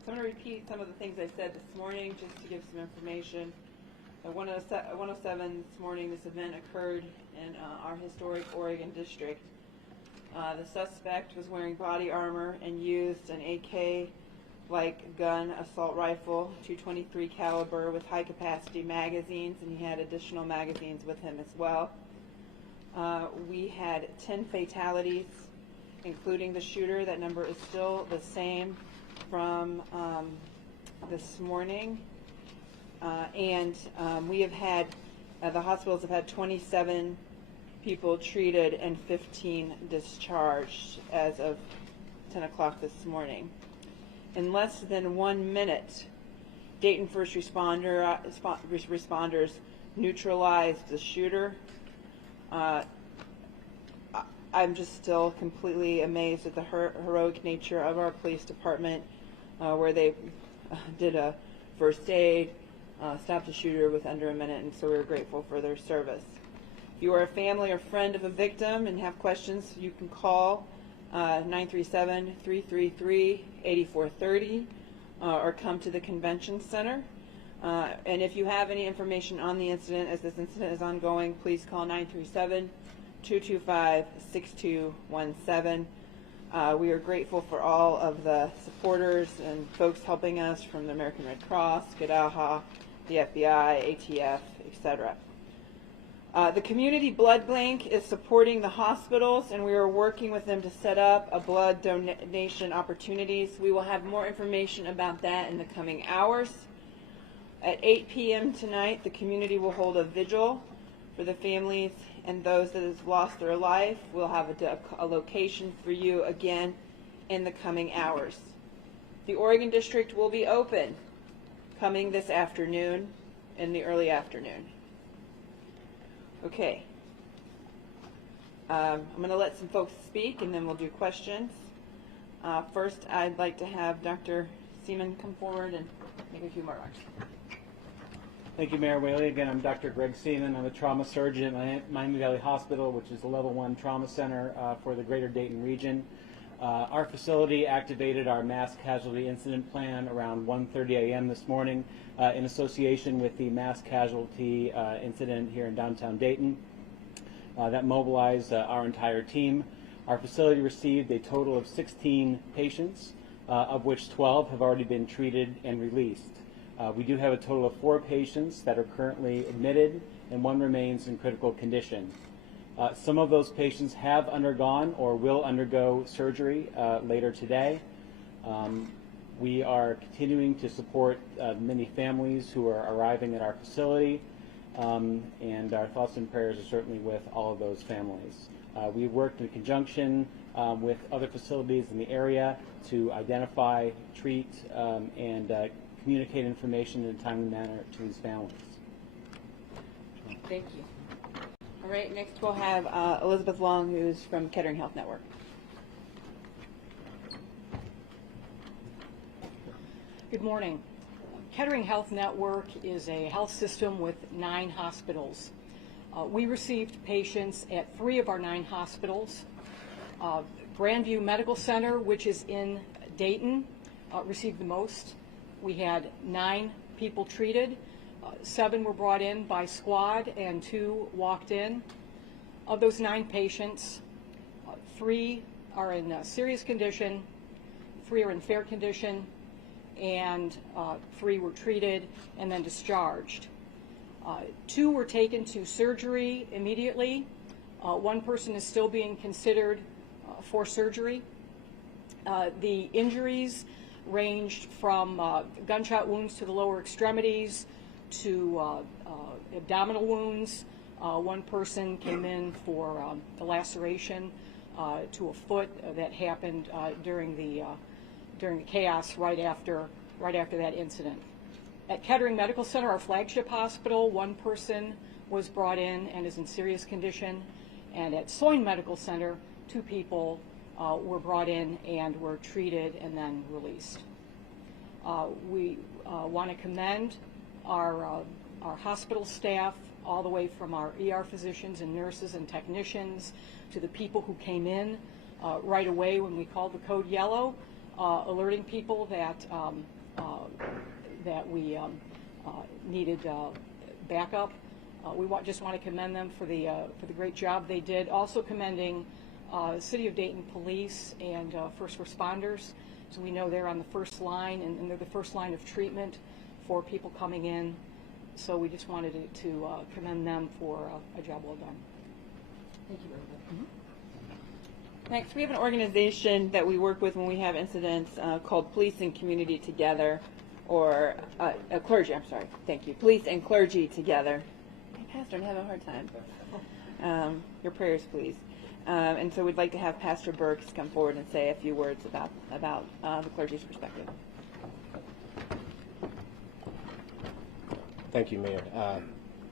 So I'm going to repeat some of the things I said this morning just to give some information. At 107 this morning, this event occurred in our historic Oregon district. The suspect was wearing body armor and used an AK-like gun, assault rifle, .223 caliber with high-capacity magazines, and he had additional magazines with him as well. We had 10 fatalities, including the shooter. That number is still the same from this morning. We have had, the hospitals have had 27 people treated and 15 discharged as of 10 o'clock this morning. In less than 1 minute, Dayton first responders neutralized the shooter. I'm just still completely amazed at the heroic nature of our police department, where they did a first aid, stopped a shooter with under a minute, and so we're grateful for their service. If you are a family or friend of a victim and have questions, you can call 937-333-8430 or come to the convention center. And if you have any information on the incident, as this incident is ongoing, please call 937-225-6217. We are grateful for all of the supporters and folks helping us from the American Red Cross, Guadalajara, the FBI, ATF, etc. The Community Blood Bank is supporting the hospitals, and we are working with them to set up a blood donation opportunities. We will have more information about that in the coming hours. At 8 p.m. tonight, the community will hold a vigil for the families and those that have lost their life. We'll have a location for you again in the coming hours. The Oregon District will be open coming this afternoon in the early afternoon. Okay. I'm going to let some folks speak and then we'll do questions. First, I'd like to have Dr. Seaman come forward and make a few more remarks. Thank you, Mayor Whaley. Again, I'm Dr. Greg Seaman. I'm a trauma surgeon at Miami Valley Hospital, which is the Level 1 trauma center for the greater Dayton region. Our facility activated our mass casualty incident plan around 1:30 a.m. this morning in association with the mass casualty incident here in downtown Dayton. That mobilized our entire team. Our facility received a total of 16 patients, of which 12 have already been treated and released. We do have a total of 4 patients that are currently admitted, and 1 remains in critical condition. Some of those patients have undergone or will undergo surgery later today. We are continuing to support many families who are arriving at our facility, and our thoughts and prayers are certainly with all of those families. We've worked in conjunction with other facilities in the area to identify, treat, and communicate information in a timely manner to these families. Thank you. All right, next we'll have Elizabeth Long, who's from Kettering Health Network. Good morning. Kettering Health Network is a health system with 9 hospitals. We received patients at 3 of our 9 hospitals. Grandview Medical Center, which is in Dayton, received the most. We had 9 people treated. 7 were brought in by squad and 2 walked in. Of those 9 patients, 3 are in serious condition, 3 are in fair condition, and 3 were treated and then discharged. 2 were taken to surgery immediately. 1 person is still being considered for surgery. The injuries ranged from gunshot wounds to the lower extremities to abdominal wounds. 1 person came in for a laceration to a foot that happened during the chaos right after that incident. At Kettering Medical Center, our flagship hospital, 1 person was brought in and is in serious condition, and at Soin Medical Center, 2 people were brought in and were treated and then released. We want to commend our hospital staff, all the way from our ER physicians and nurses and technicians to the people who came in right away when we called the code yellow alerting people that we needed backup. We just want to commend them for the great job they did. Also commending City of Dayton Police and first responders. So we know they're on the first line, and they're the first line of treatment for people coming in. So we just wanted to commend them for a job well done. Thank you very much. Next, we have an organization that we work with when we have incidents called Police and Community Together, or Clergy, I'm sorry, thank you. Police and Clergy Together. Hey, Pastor, I'm having a hard time. Your prayers, please. And so we'd like to have Pastor Burks come forward and say a few words about the clergy's perspective. Thank you, Mayor.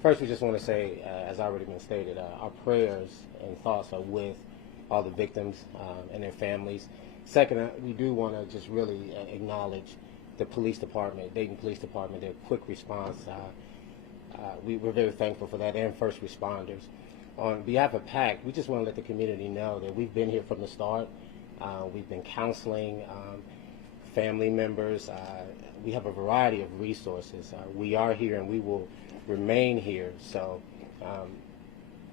First, we just want to say, as already been stated, our prayers and thoughts are with all the victims and their families. Second, we do want to just really acknowledge the police department, Dayton Police Department, their quick response. We're very thankful for that, and first responders. On behalf of PAC, we just want to let the community know that we've been here from the start. We've been counseling family members. We have a variety of resources. We are here and we will remain here. So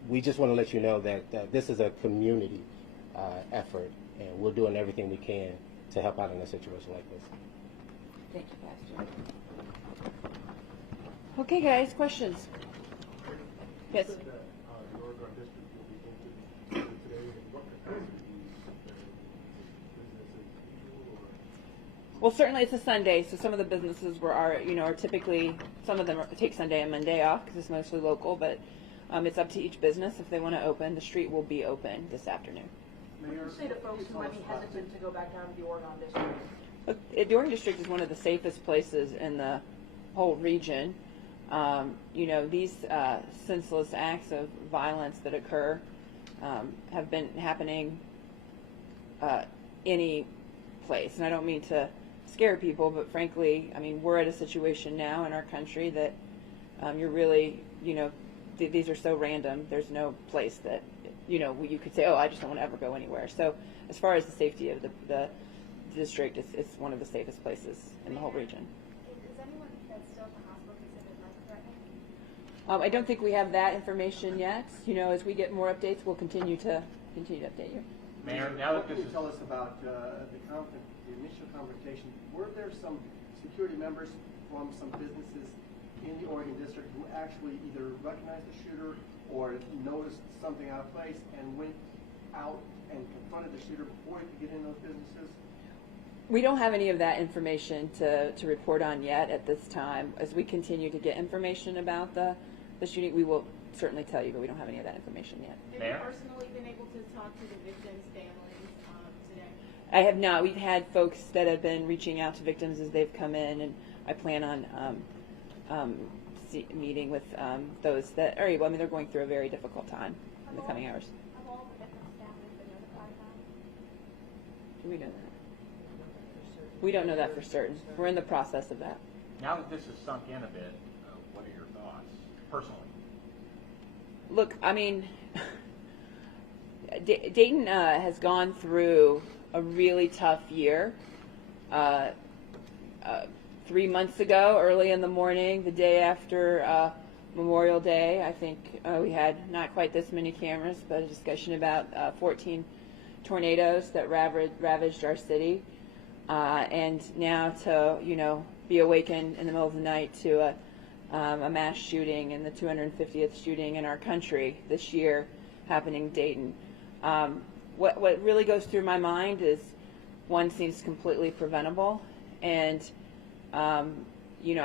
we just want to let you know that this is a community effort, and we're doing everything we can to help out in a situation like this. Thank you, Pastor. Okay, guys, questions? Yes. Well, certainly it's a Sunday, so some of the businesses are typically, some of them take Sunday and Monday off because it's mostly local, but it's up to each business if they want to open. The street will be open this afternoon. What do you say to folks who might be hesitant to go back down to the Oregon District? Look, the Oregon District is one of the safest places in the whole region. These senseless acts of violence that occur have been happening any place, and I don't mean to scare people, but frankly, I mean, we're at a situation now in our country that you're really, these are so random. There's no place that, you could say, oh, I just don't want to ever go anywhere. So as far as the safety of the district, it's one of the safest places in the whole region. Is anyone that's still in the hospital considered life-threatening? I don't think we have that information yet. As we get more updates, we'll continue to update you. Mayor, now that this What can you is... tell us about the initial confrontation? Were there some security members from some businesses in the Oregon District who actually either recognized the shooter or noticed something out of place and went out and confronted the shooter before he could get in those businesses? We don't have any of that information to report on yet at this time. As we continue to get information about the shooting, we will certainly tell you, but we don't have any of that information yet. Have Mayor? you personally been able to talk to the victims' families today? I have not. We've had folks that have been reaching out to victims as they've come in, and I plan on meeting with those that are able. I mean, they're going through a very difficult time in the coming hours. Have all the victims' families been notified now? Do we know that? We don't know that for certain. We're in the process of that. Now that this has sunk in a bit, what are your thoughts, personally? Look, I mean, Dayton has gone through a really tough year. 3 months ago, early in the morning, the day after Memorial Day, I think we had not quite this many cameras, but a discussion about 14 tornadoes that ravaged our city. And now to, be awakened in the middle of the night to a mass shooting and the 250th shooting in our country this year happening in Dayton. What really goes through my mind is one seems completely preventable, and I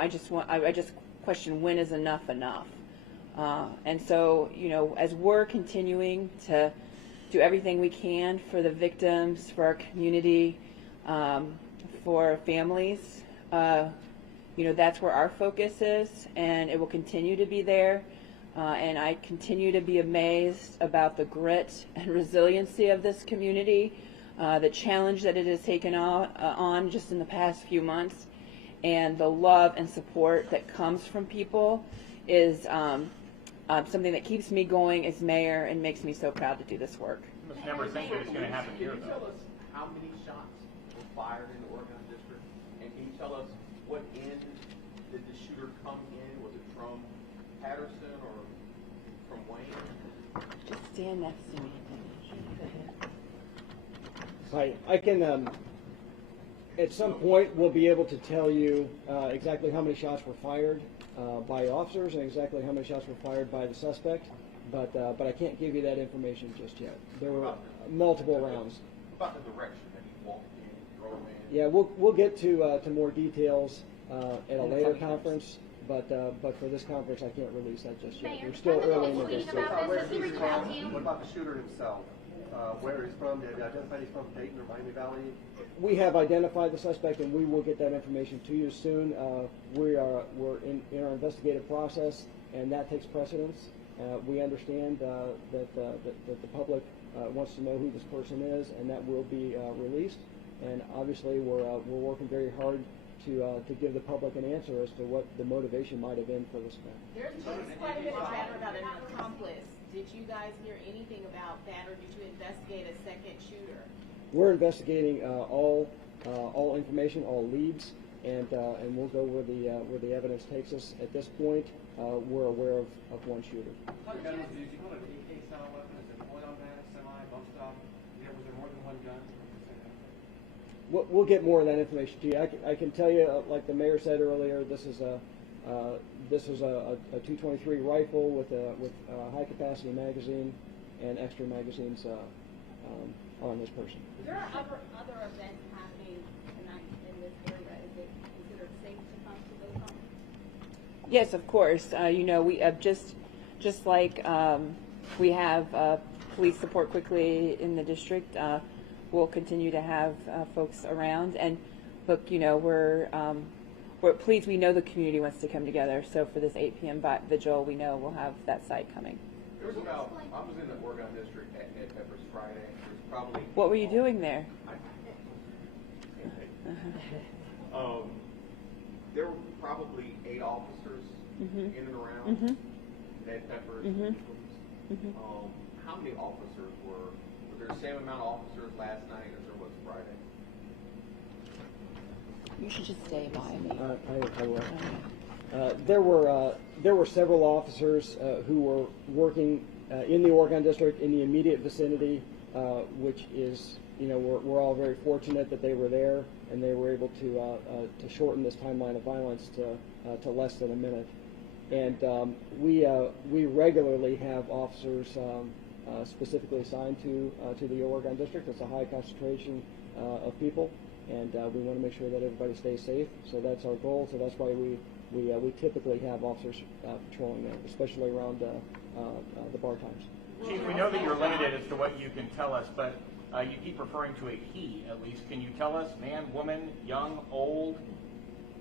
just question, when is enough enough? And so as we're continuing to do everything we can for the victims, for our community, for families, that's where our focus is, and it will continue to be there. And I continue to be amazed about the grit and resiliency of this community, the challenge that it has taken on just in the past few months, and the love and support that comes from people is something that keeps me going as mayor and makes me so proud to do this work. You must never think that it's going to happen here, Can you though. tell us how many shots were fired in the Oregon district? And can you tell us what end did the shooter come in? Was it from Patterson or from Wayne? Just stand next to me. I can, at some point, we'll be able to tell you exactly how many shots were fired by officers and exactly how many shots were fired by the suspect, but I can't give you that information just yet. There were multiple rounds. About the direction that he walked in, drove in? Yeah, we'll get to more details at a later conference, but for this conference, I can't release that just yet. We're still early in the investigation. Where he's from? What about the shooter himself? Where he's from? Have you identified he's from Dayton or Miami Valley? We have identified the suspect, and we will get that information to you soon. We're in our investigative process, and that takes precedence. We understand that the public wants to know who this person is, and that will be released. And obviously, we're working very hard to give the public an answer as to what the motivation might have been for this man. There's quite a bit of chatter about an accomplice. Did you guys hear anything about that, or did you investigate a second shooter? We're investigating all information, all leads, and we'll go where the evidence takes us. At this point, we're aware of one shooter. How gun was used? You call it an AK style weapon? Is it point on that, semi, bump stop? Was there more than one gun? We'll get more of that information to you. I can tell you, like the mayor said earlier, this is a 223 rifle with a high capacity magazine and extra magazines on this person. There are other events happening tonight in this area. Is it considered safe to come to those homes? Yes, of course. We have just like we have police support quickly in the district. We'll continue to have folks around, and look, we're pleased. We know the community wants to come together. So for this 8 p.m. vigil, we know we'll have that site coming. There was I was in the Oregon district at Peppers Friday. There's probably. What were you doing there? There were probably 8 officers in and around at Peppers. How many officers were there the same amount of officers last night as there was Friday? You should just stay by me. I will. There were several officers who were working in the Oregon district in the immediate vicinity, which is, we're all very fortunate that they were there and they were able to shorten this timeline of violence to less than a minute. And we regularly have officers specifically assigned to the Oregon district. It's a high concentration of people, and we want to make sure that everybody stays safe. So that's our goal. So that's why we typically have officers patrolling there, especially around the bar times. Chief, we know that you're limited as to what you can tell us, but you keep referring to a he, at least. Can you tell us, man, woman, young, old,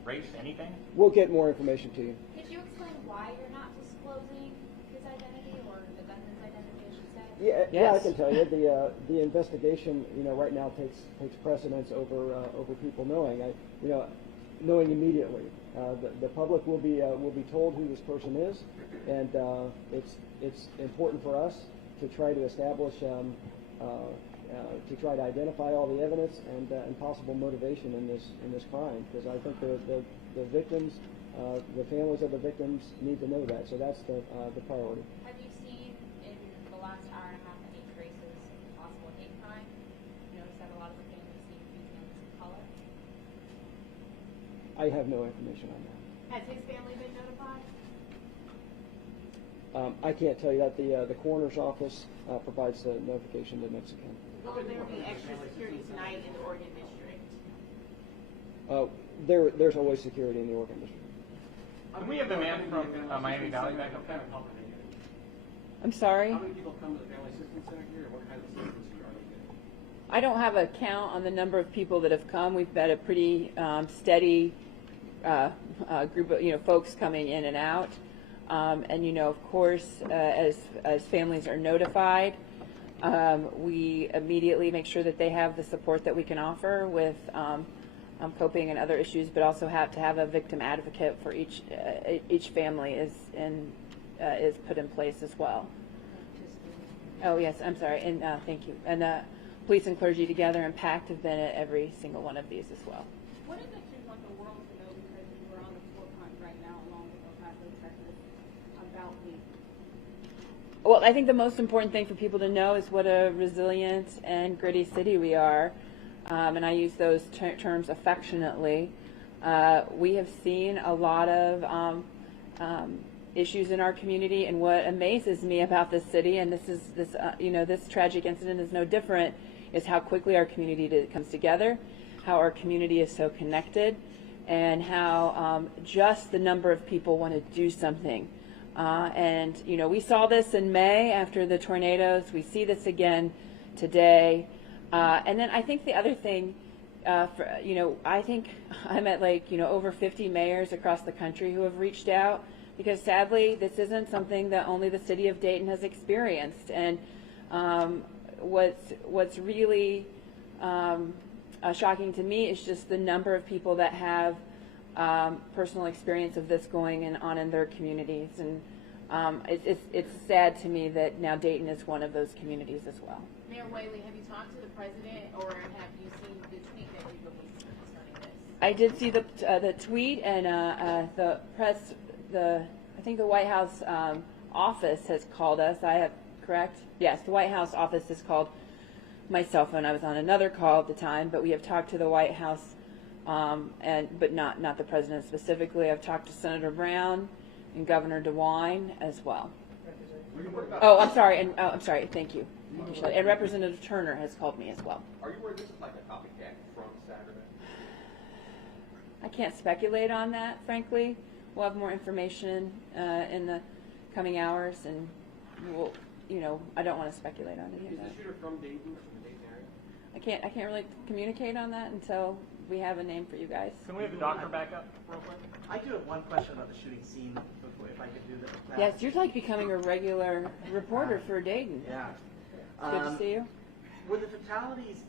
race, anything? We'll get more information to you. Could you explain why you're not disclosing his identity or the gunman's identity, I should say? Yeah, I can tell you the investigation, right now takes precedence over people knowing. Knowing immediately. The public will be told who this person is, and it's important for us to try to establish, to try to identify all the evidence and possible motivation in this crime, because I think the victims, the families of the victims need to know that. So that's the priority. Have you seen in the last hour and a half any traces of possible hate crime? You notice that a lot of the families seem females of color. I have no information on that. Has his family been notified? I can't tell you that. The coroner's office provides the notification to Mexican. Will there be extra security tonight in the Oregon district? There's always security in the Oregon district. Can we have the man from Miami Valley back up there? I'm sorry? How many people come to the Family Assistance Center here, and what kind of assistance are they getting? I don't have a count on the number of people that have come. We've got a pretty steady group of folks coming in and out, and of course, as families are notified, we immediately make sure that they have the support that we can offer with coping and other issues, but also have to have a victim advocate for each family is put in place as well. Oh yes, I'm sorry, and thank you. And police and clergy together, and PACT have been at every single one of these as well. What is it you want the world to know, because we're on the forefront right now along with El Paso, Texas, about Dayton? Well, I think the most important thing for people to know is what a resilient and gritty city we are, and I use those terms affectionately. We have seen a lot of issues in our community, and what amazes me about this city, and this tragic incident is no different, is how quickly our community comes together, how our community is so connected, and how just the number of people want to do something. And we saw this in May after the tornadoes. We see this again today. And then I think the other thing, I think I'm at over 50 mayors across the country who have reached out, because sadly this isn't something that only the city of Dayton has experienced. And what's really shocking to me is just the number of people that have personal experience of this going on in their communities. And it's sad to me that now Dayton is one of those communities as well. Mayor Whaley, have you talked to the president, or have you seen the tweet that he released concerning this? I did see the tweet, and the press, I think the White House office has called us. Correct? Yes, the White House office has called my cell phone. I was on another call at the time, but we have talked to the White House, but not the president specifically. I've talked to Senator Brown and Governor DeWine as well. Oh, I'm sorry. I'm sorry. Thank you. And Representative Turner has called me as well. Are you worried this is like a copycat from Saturday? I can't speculate on that, frankly. We'll have more information in the coming hours, and we'll, I don't want to speculate on any of that. Is the shooter from Dayton, from the Dayton area? I can't really communicate on that until we have a name for you guys. Can we have the doctor back up real quick? I do have one question about the shooting scene, if I could do that. Yes, you're like becoming a regular reporter for Dayton. Yeah. Good to see you. Were the fatalities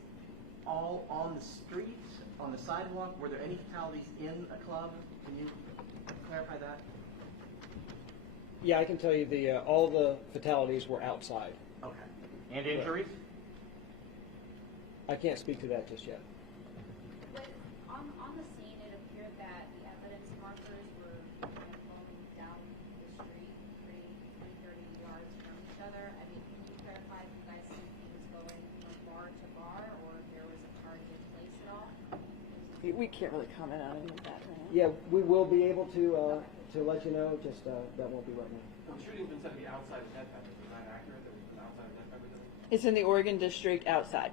all on the street, on the sidewalk? Were there any fatalities in a club? Can you clarify that? Yeah, I can tell you all the fatalities were outside. Okay. And injuries? I can't speak to that just yet. But on the scene, it appeared that the evidence markers were kind of flowing down the street, pretty 30 yards from each other. I mean, can you clarify if you guys see things going from bar to bar, or if there was a targeted place at all? We can't really comment on any of that right now. Yeah, we will be able to let you know. Just that won't be right now. Well, the shooting's been said to be outside of Dead Peppers. Is that accurate? That it was outside of Dead Peppers? It's in the Oregon District outside.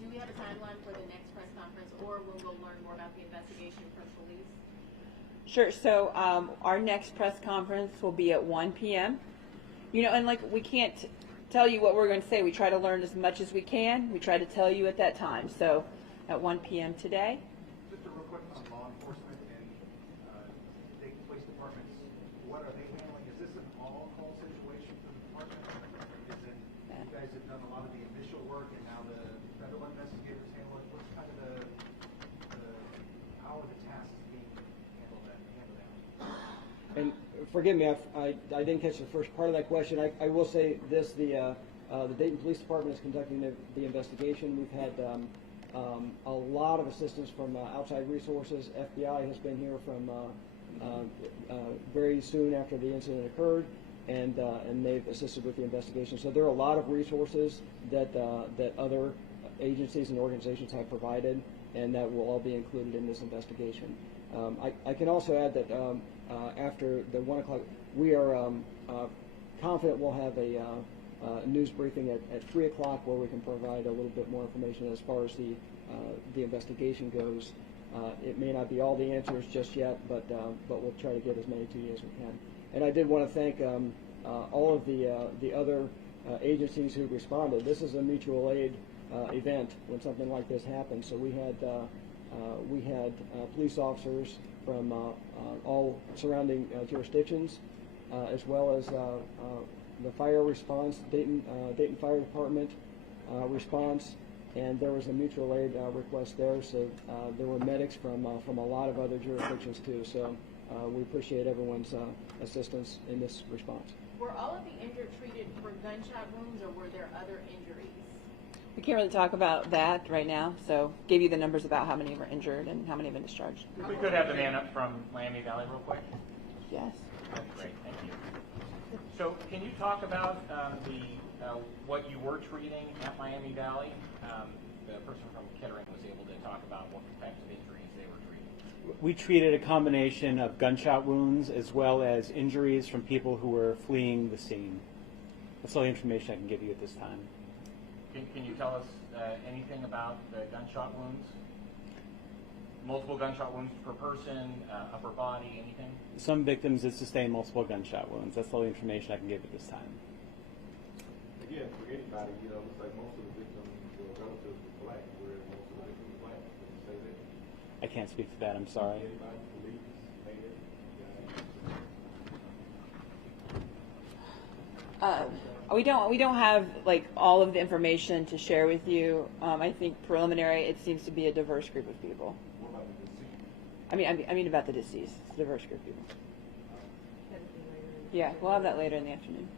Do we have a timeline for the next press conference, or will we learn more about the investigation from police? Sure. So our next press conference will be at 1 p.m. And we can't tell you what we're going to say. We try to learn as much as we can. We try to tell you at that time. So at 1 p.m. today. Just a real quick on law enforcement and Dayton Police Departments. What are they handling? Is this an all-call situation for the department? Is it you guys have done a lot of the initial work, and now the federal investigators handle it? What's kind of how are the tasks being handled out? And forgive me, I didn't catch the first part of that question. I will say this: the Dayton Police Department is conducting the investigation. We've had a lot of assistance from outside resources. FBI has been here from very soon after the incident occurred, and they've assisted with the investigation. So there are a lot of resources that other agencies and organizations have provided, and that will all be included in this investigation. I can also add that after the 1 o'clock, we are confident we'll have a news briefing at 3 o'clock where we can provide a little bit more information as far as the investigation goes. It may not be all the answers just yet, but we'll try to get as many to you as we can. And I did want to thank all of the other agencies who responded. This is a mutual aid event when something like this happens. So we had police officers from all surrounding jurisdictions, as well as the fire response, Dayton Fire Department response, and there was a mutual aid request there. So there were medics from a lot of other jurisdictions too. So we appreciate everyone's assistance in this response. Were all of the injured treated for gunshot wounds, or were there other injuries? We can't really talk about that right now, so gave you the numbers about how many were injured and how many have been discharged. If we could have the man up from Miami Valley real quick. Yes. That'd be great, thank you. So can you talk about what you were treating at Miami Valley? The person from Kettering was able to talk about what types of injuries they were treating. We treated a combination of gunshot wounds as well as injuries from people who were fleeing the scene. That's all the information I can give you at this time. Can you tell us anything about the gunshot wounds? Multiple gunshot wounds per person, upper body, anything? Some victims did sustain multiple gunshot wounds. That's all the information I can give at this time. Again, for anybody, it looks like most of the victims were relatively black, whereas most of the victims were black. Can you say that? I can't speak to that. I'm sorry. Anybody, police, native, We don't have like all of the information to share with you. I think preliminary, it seems to be a diverse group of people. what about the deceased? I mean about the deceased. It's a diverse group of people. Yeah, we'll have that later in the afternoon.